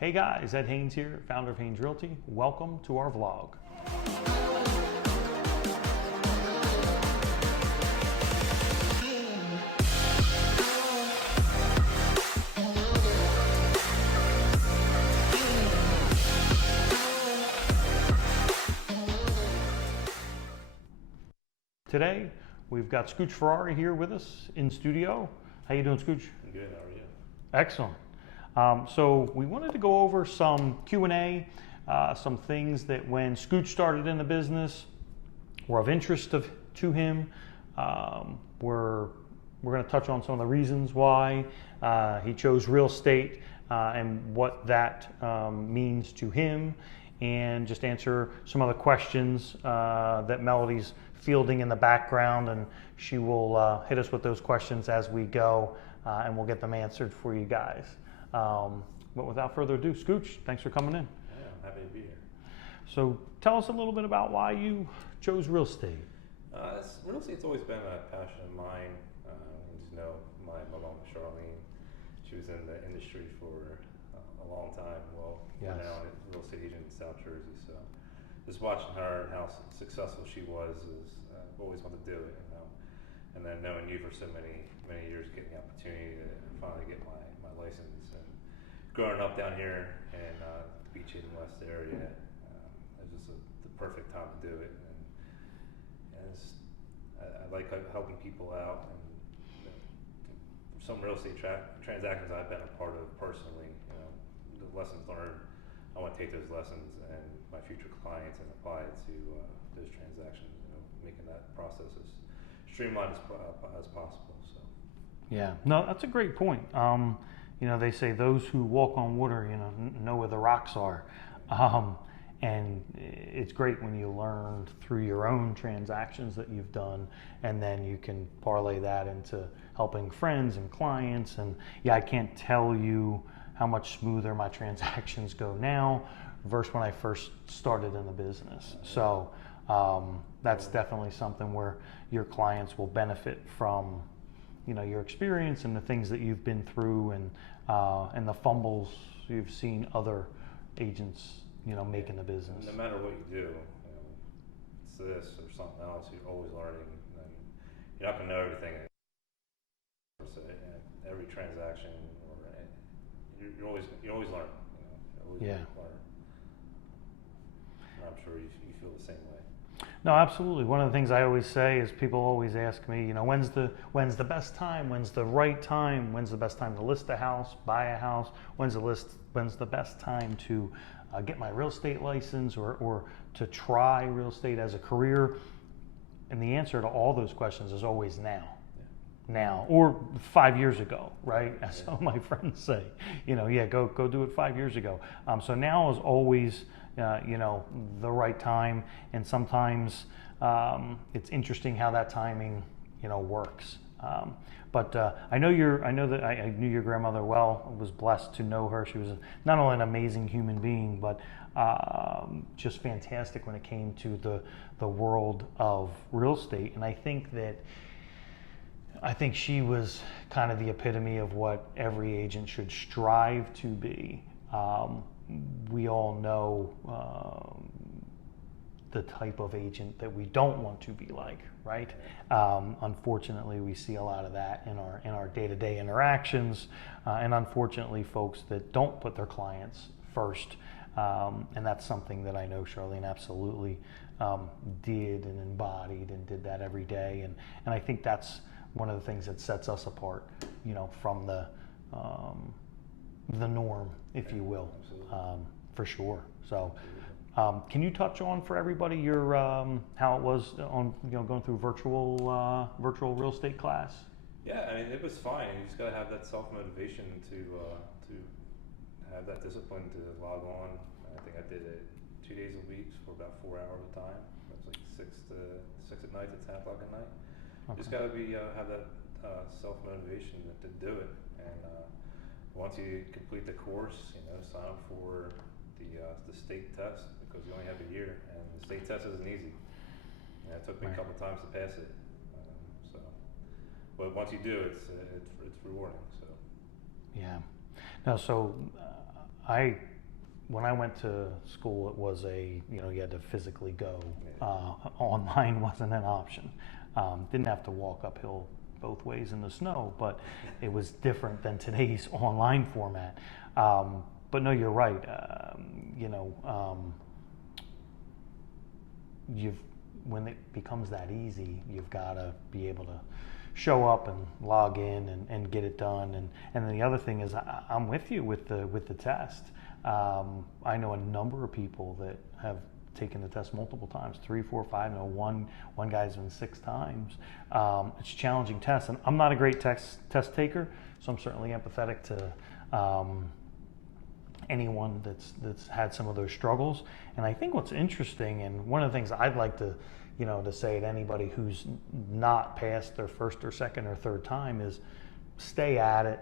Hey guys, Ed Haines here, founder of Haines Realty. Welcome to our vlog. Today, we've got Scooch Ferrari here with us in studio. How you doing, Scooch? I'm good, how are you? Excellent. So we wanted to go over some Q&A, some things that when Scooch started in the business were of interest to him. We're going to touch on some of the reasons why he chose real estate and what that means to him, and just answer some other questions that Melody's fielding in the background, and she will hit us with those questions as we go, and we'll get them answered for you guys. But without further ado, Scooch, thanks for coming in. Yeah, I'm happy to be here. So tell us a little bit about why you chose real estate. Real estate's always been a passion of mine. You just know my mom, Charlene, she was in the industry for a long time. Well, Yes. now a real estate agent in South Jersey. So just watching her and how successful she was is I've always wanted to do it. You know? And then knowing you for so many years, getting the opportunity to finally get my license, and growing up down here in the Beach Haven West area, it was just the perfect time to do it. And I like helping people out, and some real estate transactions I've been a part of personally. The lessons learned, I want to take those lessons and my future clients and apply it to those transactions. Making that process as streamlined as possible. So. Yeah, no, that's a great point. They say those who walk on water, know where the rocks are. And it's great when you learn through your own transactions that you've done, and then you can parlay that into helping friends and clients. And yeah, I can't tell you how much smoother my transactions go now versus when I first started in the business. So that's definitely something where your clients will benefit from, your experience and the things that you've been through, and the fumbles you've seen other agents make in the business. No matter what you do, it's this or something else, you're always learning. And you're not going to know everything. So every transaction, you always learn. Learn. And I'm sure you feel the same way. No, absolutely. One of the things I always say is people always ask me, when's the best time? When's the right time? When's the best time to list a house, buy a house? When's the best time to get my real estate license or to try real estate as a career? And the answer to all those questions is always now. Yeah. Now, or 5 years ago, right? As some of my friends say, go do it 5 years ago. So now is always, the right time. And sometimes it's interesting how that timing, works. But I knew your grandmother well. I was blessed to know her. She was not only an amazing human being, but just fantastic when it came to the world of real estate. And I think she was kind of the epitome of what every agent should strive to be. We all know the type of agent that we don't want to be like, right? Unfortunately, we see a lot of that in our day-to-day interactions, and unfortunately, folks that don't put their clients first, and that's something that I know Charlene absolutely did and embodied and did that every day, and I think that's one of the things that sets us apart, from the norm, if you will, for sure. So. Can you touch on for everybody your how it was on going through virtual real estate class? Yeah, I mean it was fine. You just gotta have that self motivation to have that discipline to log on. I think I did it 2 days a week for about 4 hours at a time. It was like 6 at night to 10 o'clock at night. Okay. Just gotta have that self motivation to do it. And once you complete the course, sign up for the state test, because you only have a year, and the state test isn't easy. It took me a couple times to pass it. But once you do, it's rewarding. So. Yeah. Now, so When I went to school, it was you had to physically go. Online wasn't an option. Didn't have to walk uphill both ways in the snow, but it was different than today's online format. But no, you're right. When it becomes that easy, you've got to be able to show up and log in and get it done. And then the other thing is, I'm with you with the test. I know a number of people that have taken the test multiple times, 3, 4, 5. One guy's been 6 times. It's a challenging test, and I'm not a great test taker, so I'm certainly empathetic to anyone that's had some of those struggles. And I think what's interesting, and one of the things I'd like to say to anybody who's not passed their first or second or third time is stay at it.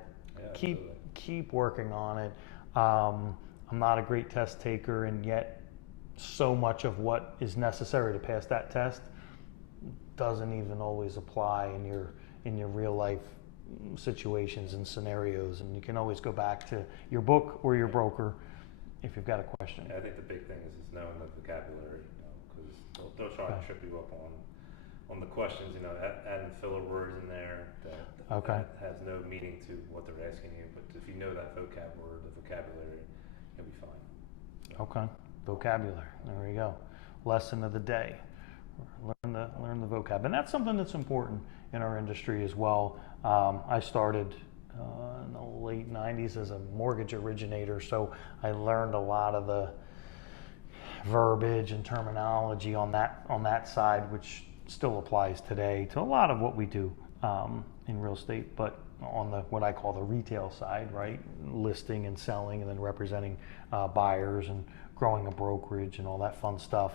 Yeah, keep working on it. I'm not a great test taker, and yet so much of what is necessary to pass that test doesn't even always apply in your real life situations and scenarios, and you can always go back to your book or your broker if you've got a question. I think the big thing is knowing the vocabulary, because they'll try to trip you up on the questions, adding filler words in there that has no meaning to what they're asking you. But if you know that the vocabulary, you'll be fine. So. Okay, vocabulary. There we go. Lesson of the day. Learn the vocab, and that's something that's important in our industry as well. I started in the late 90s as a mortgage originator, so I learned a lot of the verbiage and terminology on that side, which still applies today to a lot of what we do in real estate, but on what I call the retail side, right? Listing and selling, and then representing buyers and growing a brokerage and all that fun stuff.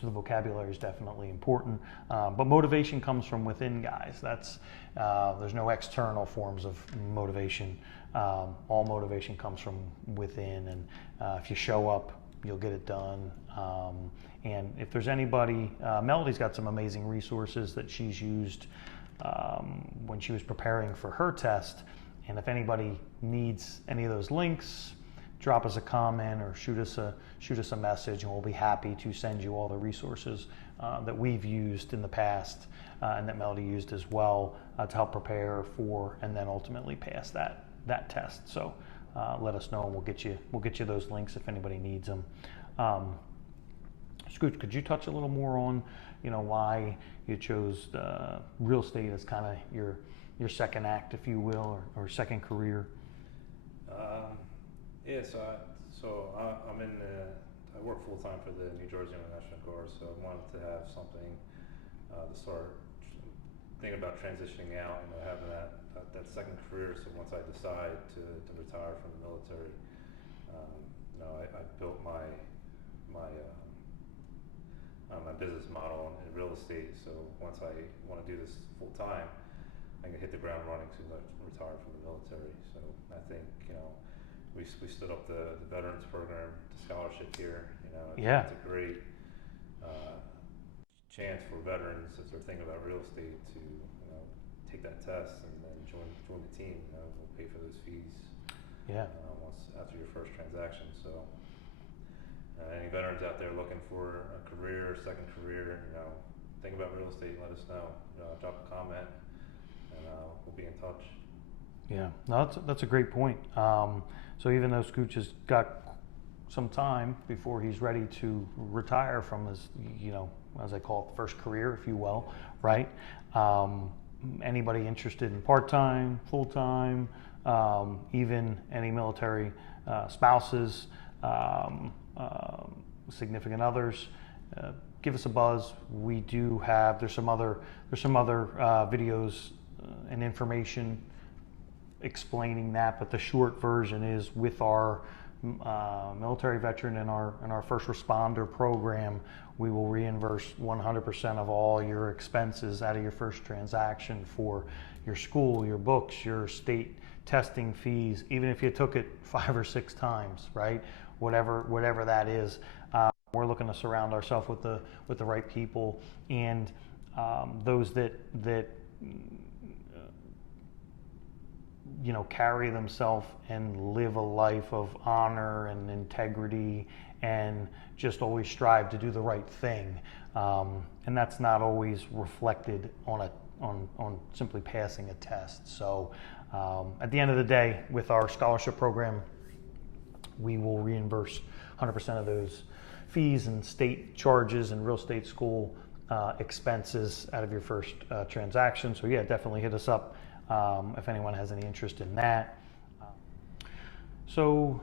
So the vocabulary is definitely important, but motivation comes from within, guys. There's no external forms of motivation. All motivation comes from within, and if you show up, you'll get it done. And if there's anybody, Melody's got some amazing resources that she's used when she was preparing for her test. And if anybody needs any of those links, drop us a comment or shoot us a message, and we'll be happy to send you all the resources that we've used in the past and that Melody used as well to help prepare for and then ultimately pass that test. So let us know, and we'll get you those links if anybody needs them. Scoot, could you touch a little more on why you chose real estate as kind of your second act, if you will, or second career? I work full time for the New Jersey National Guard, so I wanted to have something to start thinking about transitioning out, having that second career. So once I decide to retire from the military, I built my business model in real estate. So once I want to do this full time, I can hit the ground running as soon as I retire from the military. So I think we stood up the Veterans Program, the scholarship here. It's a great chance for veterans if they're thinking about real estate to take that test and then join the team. We'll pay for those fees. Once after your first transaction. So any veterans out there looking for a career, second career, think about real estate, let us know. Drop a comment, and we'll be in touch. Yeah, no, that's a great point. So even though Scooch has got some time before he's ready to retire from his, as I call it, first career, if you will, right? Anybody interested in part-time, full-time, even any military spouses, significant others, give us a buzz. We do have, there's some other videos and information explaining that, but the short version is with our military veteran and our first responder program, we will reimburse 100% of all your expenses out of your first transaction for your school, your books, your state testing fees, even if you took it 5 or 6 times, right? Whatever that is. We're looking to surround ourselves with the right people, and those that carry themselves and live a life of honor and integrity and just always strive to do the right thing. And that's not always reflected on simply passing a test. So at the end of the day, with our scholarship program, we will reimburse 100% of those fees and state charges and real estate school expenses out of your first transaction. So yeah, definitely hit us up if anyone has any interest in that. So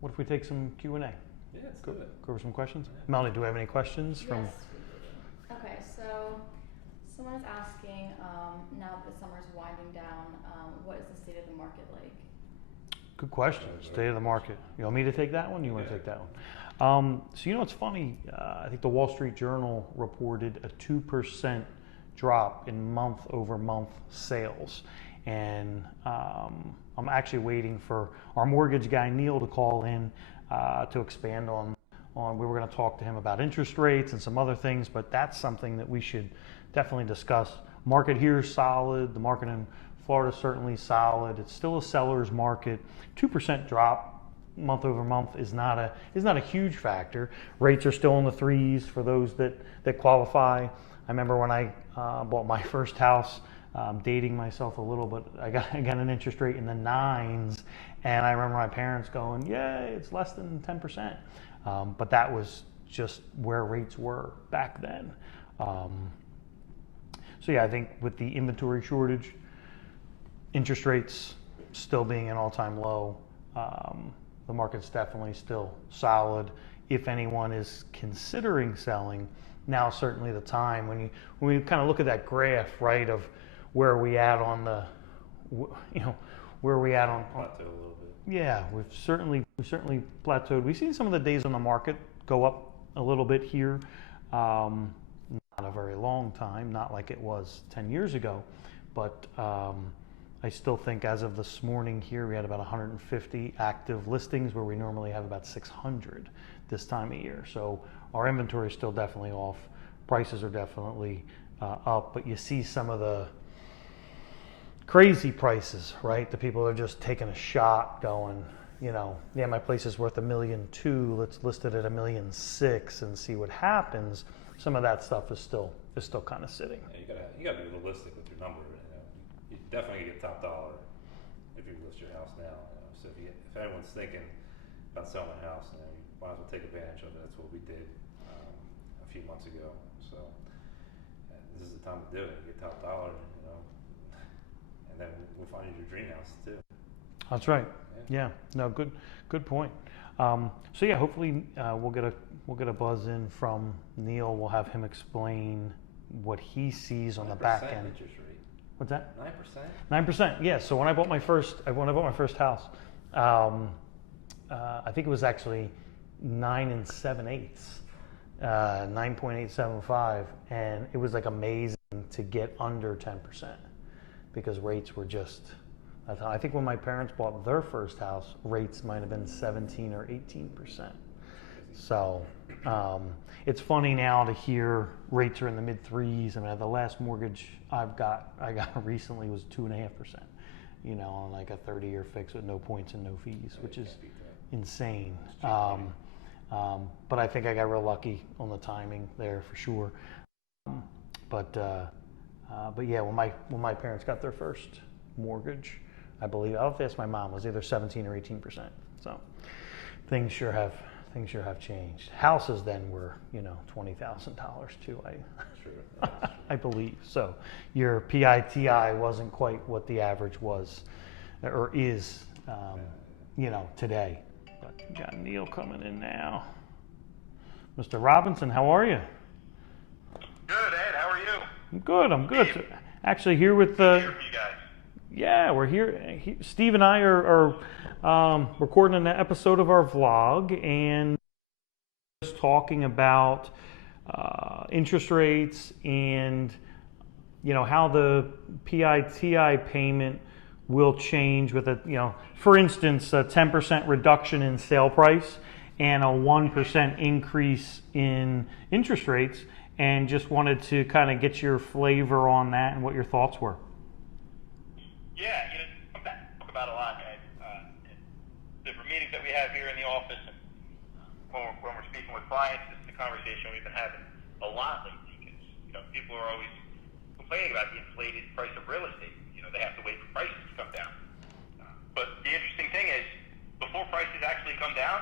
what if we take some Q&A? Yeah, let's do it. Go over some questions. Melanie, do we have any questions from? Yes, we do. Okay, so someone is asking, now that the summer's winding down, what is the state of the market like? Good question. State of the market. You want me to take that one? You want to take that one? So it's funny. I think the Wall Street Journal reported a 2% drop in month-over-month sales, and I'm actually waiting for our mortgage guy Neil to call in to expand on. We were going to talk to him about interest rates and some other things, but that's something that we should definitely discuss. Market here is solid. The market in Florida is certainly solid. It's still a seller's market. 2% drop month over month is not a huge factor. Rates are still in the 3s for those that qualify. I remember when I bought my first house, dating myself a little, but I got an interest rate in the 9s, and I remember my parents going, "Yeah, it's less than 10%," but that was just where rates were back then. So yeah, I think with the inventory shortage, interest rates still being an all-time low, the market's definitely still solid. If anyone is considering selling, now certainly the time. When we kind of look at that graph, right, of where are we at on the, where are we at on Plateau a little bit. Yeah, we've certainly plateaued. We've seen some of the days on the market go up a little bit here. Not a very long time, not like it was 10 years ago, but I still think as of this morning here, we had about 150 active listings where we normally have about 600 this time of year. So our inventory is still definitely off. Prices are definitely up, but you see some of the crazy prices, right? The people are just taking a shot going, yeah, my place is worth $1.2 million. Let's list it at $1.6 million and see what happens. Some of that stuff is still kind of sitting. Yeah, you gotta be realistic with your number. You definitely get top dollar if you list your house now. So if anyone's thinking about selling a house, you might as well take advantage of it. That's what we did a few months ago. So this is the time to do it. You get top dollar, and then we'll find you your dream house too. That's right. Yeah. No, good point. So yeah, hopefully we'll get a buzz in from Neil. We'll have him explain what he sees on the back end. Interest rate. What's that? 9%. 9%. Yeah. So when I bought my first house, I think it was actually 9 7/8, 9.875, and it was like amazing to get under 10% because rates were just. I think when my parents bought their first house, rates might have been 17 or 18%. So it's funny now to hear rates are in the mid 3s. I mean, the last mortgage I got recently was 2.5%. On like a 30-year fix with no points and no fees, which is insane. But I think I got real lucky on the timing there for sure. But yeah, when my parents got their first mortgage, I believe I'll have to ask my mom. It was either 17 or 18%. So things sure have changed. Houses then were $20,000 too. I believe so. Your PITI wasn't quite what the average was or is, today. But we got Neil coming in now. Mr. Robinson, how are you? Good, Ed. How are you? I'm good. I'm good. So, actually, here with the. Good to hear from you guys. Yeah, we're here. Steve and I are recording an episode of our vlog and just talking about interest rates and how the PITI payment will change with for instance, a 10% reduction in sale price and a 1% increase in interest rates, and just wanted to kind of get your flavor on that and what your thoughts were. Yeah, have here in the office, and when we're speaking with clients, this is the conversation we've been having a lot lately, because people are always complaining about the inflated price of real estate. They have to wait for prices to come down. But the interesting thing is, before prices actually come down,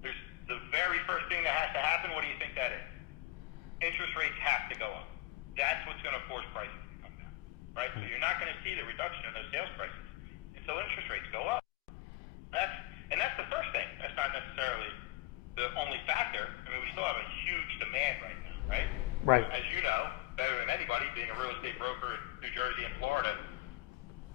there's the very first thing that has to happen. What do you think that is? Interest rates have to go up. That's what's going to force prices to come down, right? So you're not going to see the reduction in those sales prices until interest rates go up. That's the first thing. That's not necessarily the only factor. I mean, we still have a huge demand right now, right? Right. As you know, better than anybody, being a real estate broker in New Jersey and Florida,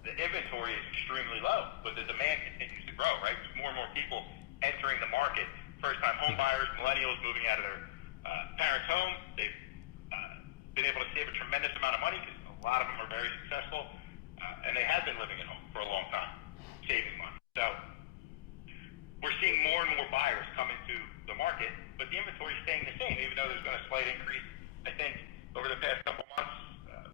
the inventory is extremely low, but the demand continues to grow, right? There's more and more people entering the market. First-time home buyers, millennials moving out of their parents' home. They've been able to save a tremendous amount of money because a lot of them are very successful, and they have been living at home for a long time, saving money. So we're seeing more and more buyers come into the market, but the inventory is staying the same, even though there's been a slight increase, I think, over the past couple months.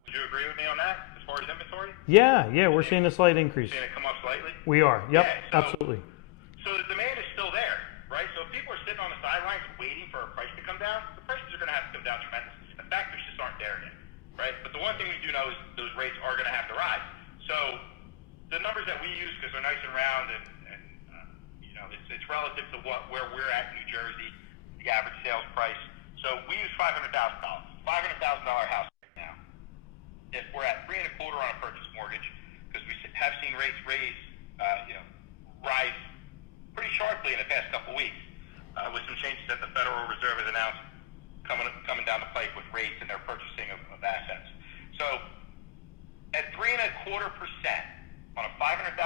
Would you agree with me on that, as far as inventory? Yeah, we're seeing a slight increase. Seeing it come up slightly? We are. Yep, Yeah, absolutely. So the demand is still there, right? So if people are sitting on the sidelines waiting for a price to come down, the prices are going to have to come down tremendously. The factors just aren't there yet, right? But the one thing we do know is those rates are going to have to rise. So the numbers that we use, because they're nice and round, and it's relative to where we're at in New Jersey, the average sales price. So we use $500,000. $500,000 house right now. If we're at 3.25 on a purchase mortgage, because we have seen rates rise pretty sharply in the past couple weeks, with some changes that the Federal Reserve has announced coming down the pike with rates and their purchasing of assets. So at 3.25% on a $500,000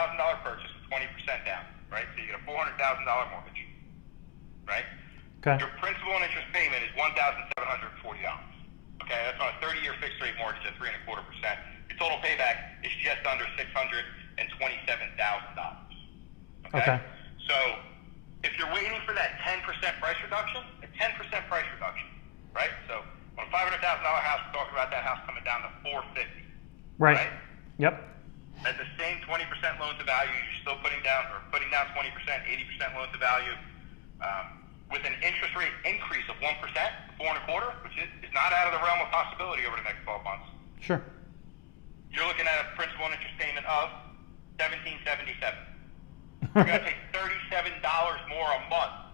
purchase with 20% down, right? So you get a $400,000 mortgage, right? Okay. Your principal and interest payment is $1,740. Okay, that's on a 30-year fixed rate mortgage at 3.25%. Your total payback is just under $627,000. Okay. So if you're waiting for that 10% price reduction, right? So on a $500,000 house, we're talking about that house coming down to $450,000. Right. Yep. At the same 20% loan to value, you're still putting down 20%, 80% loan to value. With an interest rate increase of 1%, 4.25, which is not out of the realm of possibility over the next 12 months. Sure. You're looking at a principal and interest payment of $1,777. You're going to pay $37 more a month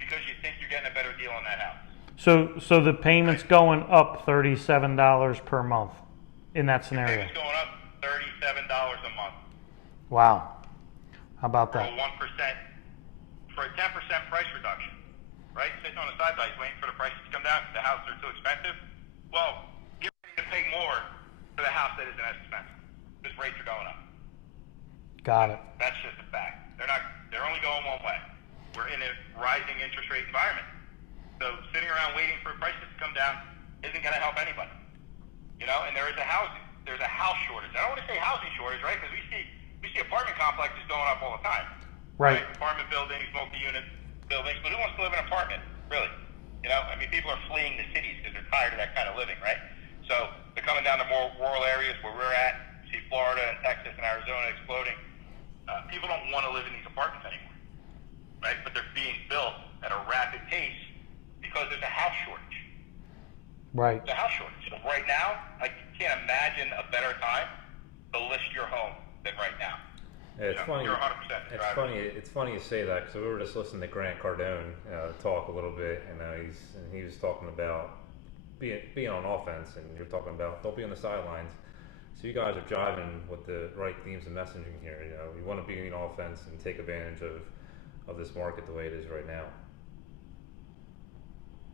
because you think you're getting a better deal on that house. So the payment's going up $37 per month in that scenario. The payment's going up $37 a month. Wow. How about For that? a 1%, for a 10% price reduction, right? Sitting on the sidelines waiting for the prices to come down because the houses are too expensive. Well, get ready to pay more for the house that isn't as expensive because rates are going up. Got it. That's just a fact. They're only going one way. We're in a rising interest rate environment. So sitting around waiting for prices to come down isn't going to help anybody. And there's a house shortage. I don't want to say housing shortage, right? Because we see apartment complexes going up all the time. Right. Apartment buildings, multi-unit buildings, but who wants to live in an apartment, really? People are fleeing the cities because they're tired of that kind of living, right? So they're coming down to more rural areas where we're at. You see Florida and Texas and Arizona exploding. People don't want to live in these apartments anymore, right? But they're being built at a rapid pace because there's a house shortage. Right. There's a house shortage. So right now, I can't imagine a better time to list your home than right now. Yeah, it's funny. You're 100%. It's funny you say that because we were just listening to Grant Cardone talk a little bit, and he was talking about being on offense, and you're talking about don't be on the sidelines. So you guys are driving with the right themes and messaging here. You want to be on offense and take advantage of this market the way it is right now.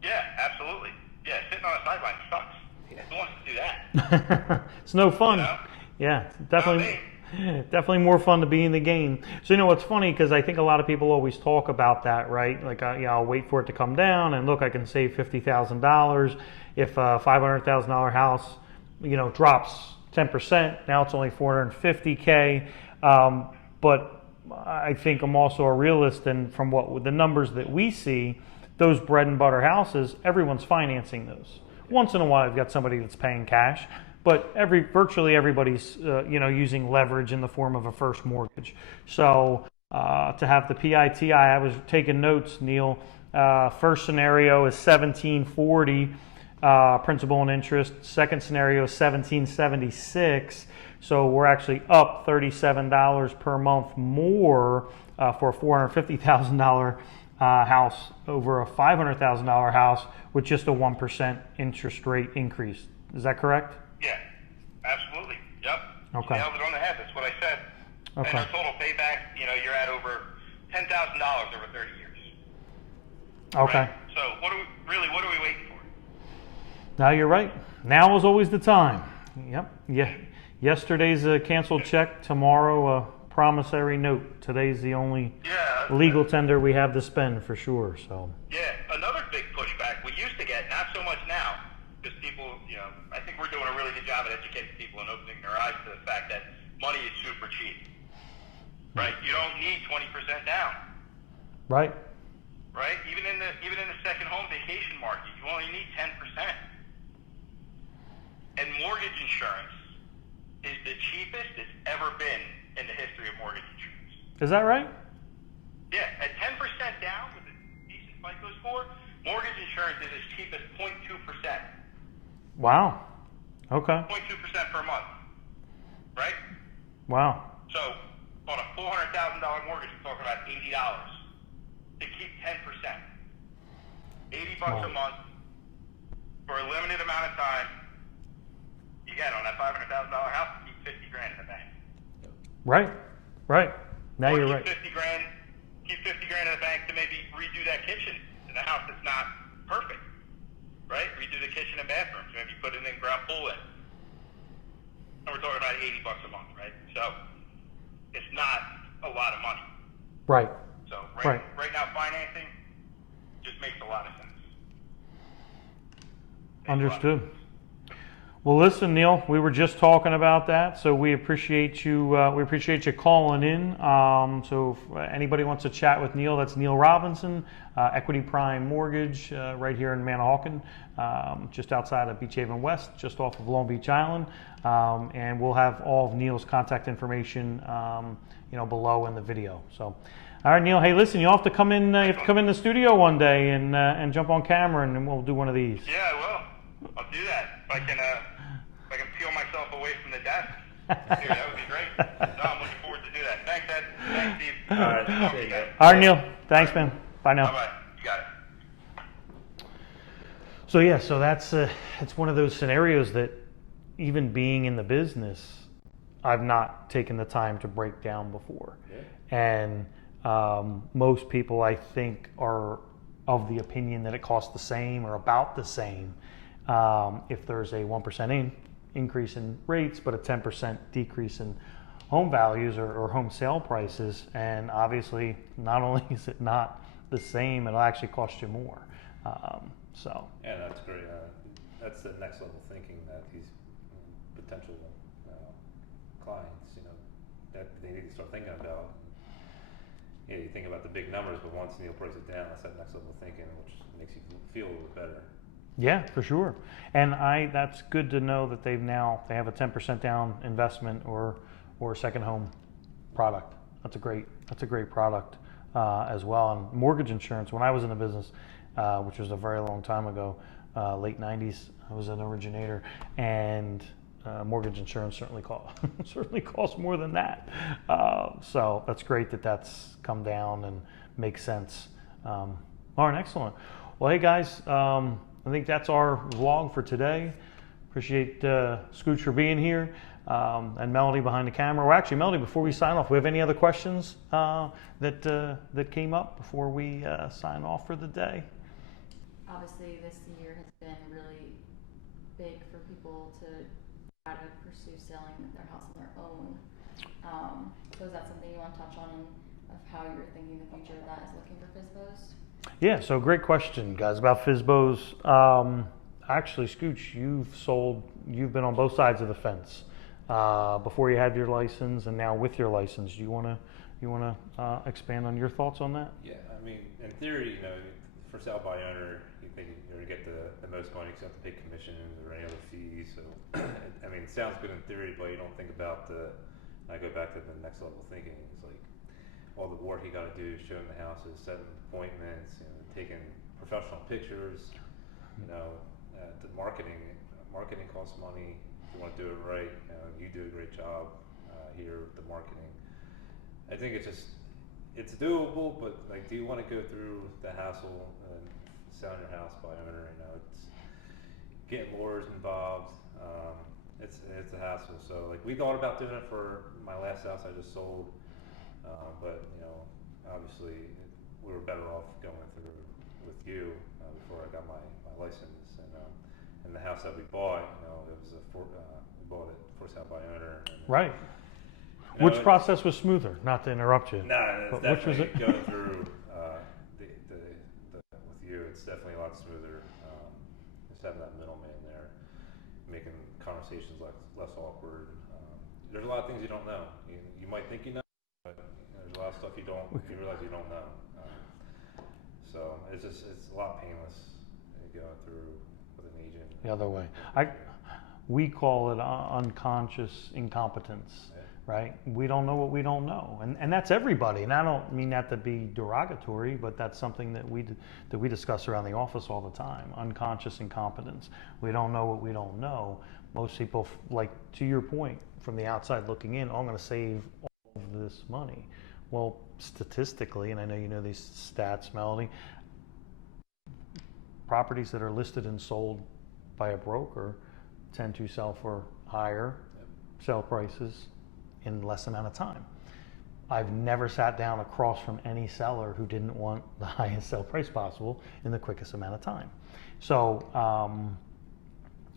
Yeah, absolutely. Yeah, sitting on the sideline sucks. Yeah. Who wants to do that? It's no fun. You know? Yeah, definitely more fun to be in the game. So it's funny because I think a lot of people always talk about that, right? Like, I'll wait for it to come down, and look, I can save $50,000 if a $500,000 house, drops 10%. Now it's only $450K. But I think I'm also a realist, and from the numbers that we see, those bread and butter houses, everyone's financing those. Once in a while, you've got somebody that's paying cash, but virtually everybody's using leverage in the form of a first mortgage. So to have the PITI. I was taking notes, Neil. First scenario is 1740 principal and interest. Second scenario is 1776. So we're actually up $37 per month more for a $450,000 house over a $500,000 house with just a 1% interest rate increase. Is that correct? Yeah, absolutely. Yep. Okay. You nailed it on the head. That's what I said. Okay. And our total payback, you're at over $10,000 over 30 years. Okay. Right? So what are we waiting for? Now you're right. Now is always the time. Yep. Yeah. Yesterday's a canceled check. Tomorrow a promissory note. Today's the only legal tender we have to spend for sure. So. Yeah. Another big pushback we used to get, not so much now, because people, I think we're doing a really good job at educating people and opening their eyes to the fact that money is super cheap. Right? You don't need 20% down. Right. Right? Even in the second home vacation market, you only need 10%. And mortgage insurance is the cheapest it's ever been in the history of mortgage insurance. Is that right? Yeah, at 10% down with a decent FICO score, mortgage insurance is as cheap as 0.2%. Wow. Okay. 0.2% per month. Right? Wow. So on a $400,000 mortgage, we're talking about $80 to keep 10%. $80 Wow. a month for a limited amount of time. You get on that $500,000 house, keep 50 grand in the bank. Right. Right. Now Or you're keep right. 50 grand, keep 50 grand in the bank to maybe redo that kitchen in the house that's not perfect. Right? Redo the kitchen and bathrooms. Maybe put an in-ground pool in. And we're talking about $80 a month, right? So it's not a lot of money. Right. So Right. right now, financing just makes a lot of sense. Understood. Well, listen, Neil, we were just talking about that, so we appreciate you. We appreciate you calling in. So if anybody wants to chat with Neil, that's Neil Robinson, Equity Prime Mortgage, right here in Manahawkin, just outside of Beach Haven West, just off of Long Beach Island. And we'll have all of Neil's contact information, below in the video. So, all right, Neil. Hey, listen, you'll have to come in. You have to come in the studio one day and jump on camera, and then we'll do one of these. Yeah, I will. I'll do that. If I can peel myself away from the desk, dude, that would be great. No, I'm looking forward to do that. Thanks, Ed. Thanks, Steve. All right. Talk to you guys. All right, Neil. Thanks, man. Bye now. Bye-bye. You got it. So yeah, so that's it's one of those scenarios that even being in the business, I've not taken the time to break down before. Yeah. And most people, I think, are of the opinion that it costs the same or about the same if there's a 1% increase in rates, but a 10% decrease in home values or home sale prices. And obviously, not only is it not the same, it'll actually cost you more. So. Yeah, that's great. That's the next level thinking that these potential clients, that they need to start thinking about. Yeah, you think about the big numbers, but once Neil breaks it down, that's that next level thinking, which makes you feel a little better. Yeah, for sure. And that's good to know that they have a 10% down investment or second home product. That's a great product as well. And mortgage insurance, when I was in the business, which was a very long time ago, late 90s, I was an originator, and mortgage insurance certainly costs more than that. So that's great that that's come down and makes sense. All right, excellent. Well, hey guys, I think that's our vlog for today. Appreciate Scooch for being here, and Melody behind the camera. Well, actually, Melody, before we sign off, we have any other questions that came up before we sign off for the day? Obviously, this year has been really big for people to try to pursue selling their house on their own. So is that something you want to touch on of how you're thinking the future of that is looking for Fsbos? Yeah, so great question, guys, about Fsbos. Actually, Scooch, you've been on both sides of the fence before you had your license and now with your license. Do you want to expand on your thoughts on that? Yeah, I mean, in theory, for sale by owner, you think you're going to get the most money because you have to pay commissions or any other fees. So, I mean, it sounds good in theory, but you don't think about I go back to the next level thinking. It's like, all the work you got to do, showing the houses, setting appointments, taking professional pictures. The marketing costs money. If you want to do it right, you do a great job here with the marketing. I think it's doable, but like, do you want to go through the hassle and selling your house by owner? It's getting lawyers involved. It's a hassle. So like, we thought about doing it for my last house I just sold, but obviously we were better off going through with you before I got my license. And the house that we bought, it was we bought it for sale by owner. Right. Which process was smoother? Not to interrupt you. No, it's which was definitely it? going through with you. It's definitely a lot smoother. Just having that middleman there, making conversations less awkward. There's a lot of things you don't know. You might think you know, but there's a lot of stuff you realize you don't know. So it's a lot painless going through with an agent. The other way. We call it unconscious incompetence. Yeah. Right? We don't know what we don't know, and that's everybody. And I don't mean that to be derogatory, but that's something that we discuss around the office all the time. Unconscious incompetence. We don't know what we don't know. Most people, like to your point, from the outside looking in, I'm going to save all of this money. Well, statistically, and I know you know these stats, Melody, properties that are listed and sold by a broker tend to sell for higher sale prices in less amount of time. I've never sat down across from any seller who didn't want the highest sale price possible in the quickest amount of time. So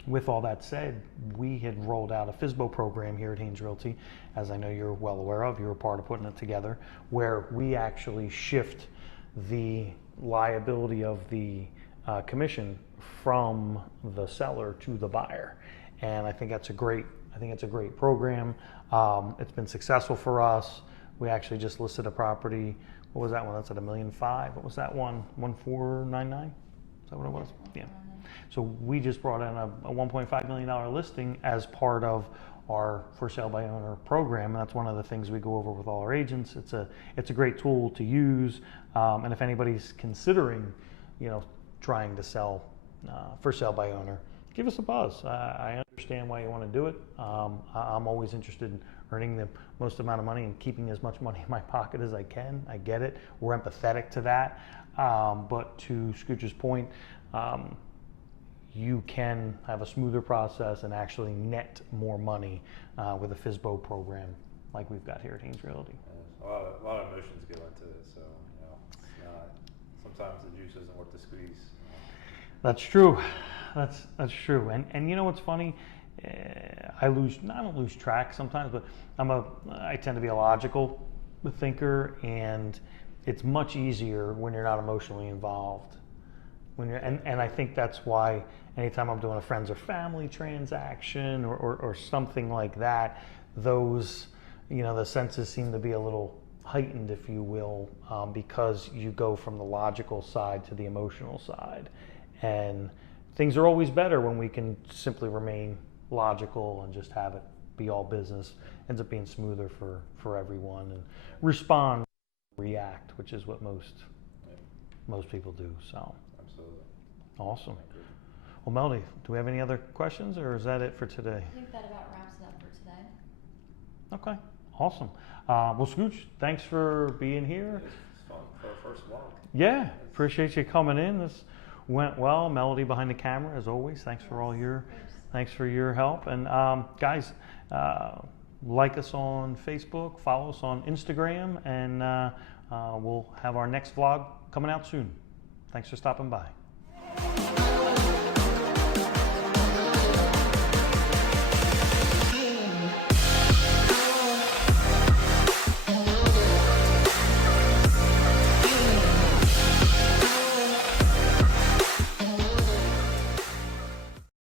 with all that said, we had rolled out a Fsbo program here at Haines Realty, as I know you're well aware of. You were part of putting it together, where we actually shift the liability of the commission from the seller to the buyer. And I think that's a great program. It's been successful for us. We actually just listed a property. What was that one? That's at $1.5 million. What was that one? 1,499? Is that what it was? Yeah. So we just brought in a $1.5 million listing as part of our for sale by owner program. And that's one of the things we go over with all our agents. It's a great tool to use. And if anybody's considering, trying to sell for sale by owner, give us a buzz. I understand why you want to do it. I'm always interested in earning the most amount of money and keeping as much money in my pocket as I can. I get it. We're empathetic to that. But to Scooch's point, you can have a smoother process and actually net more money with a Fsbo program like we've got here at Haines Realty. A lot of emotions go into it, so it's not. Sometimes the juice isn't worth the squeeze. That's true. That's true. And you know what's funny? I don't lose track sometimes, but I tend to be a logical thinker, and it's much easier when you're not emotionally involved. And I think that's why anytime I'm doing a friends or family transaction or something like that, those, the senses seem to be a little heightened, if you will, because you go from the logical side to the emotional side. And things are always better when we can simply remain logical and just have it be all business. Ends up being smoother for everyone, and respond, react, which is what most people do. So Absolutely. Awesome. Well, Melody, do we have any other questions, or is that it for today? I think that about wraps it up for today. Okay, awesome. Well, Scooch, thanks for being here. It's fun for our first vlog. Yeah, appreciate you coming in. This went well. Melody behind the camera, as always. Thanks for your help. And guys, like us on Facebook, follow us on Instagram, and we'll have our next vlog coming out soon. Thanks for stopping by.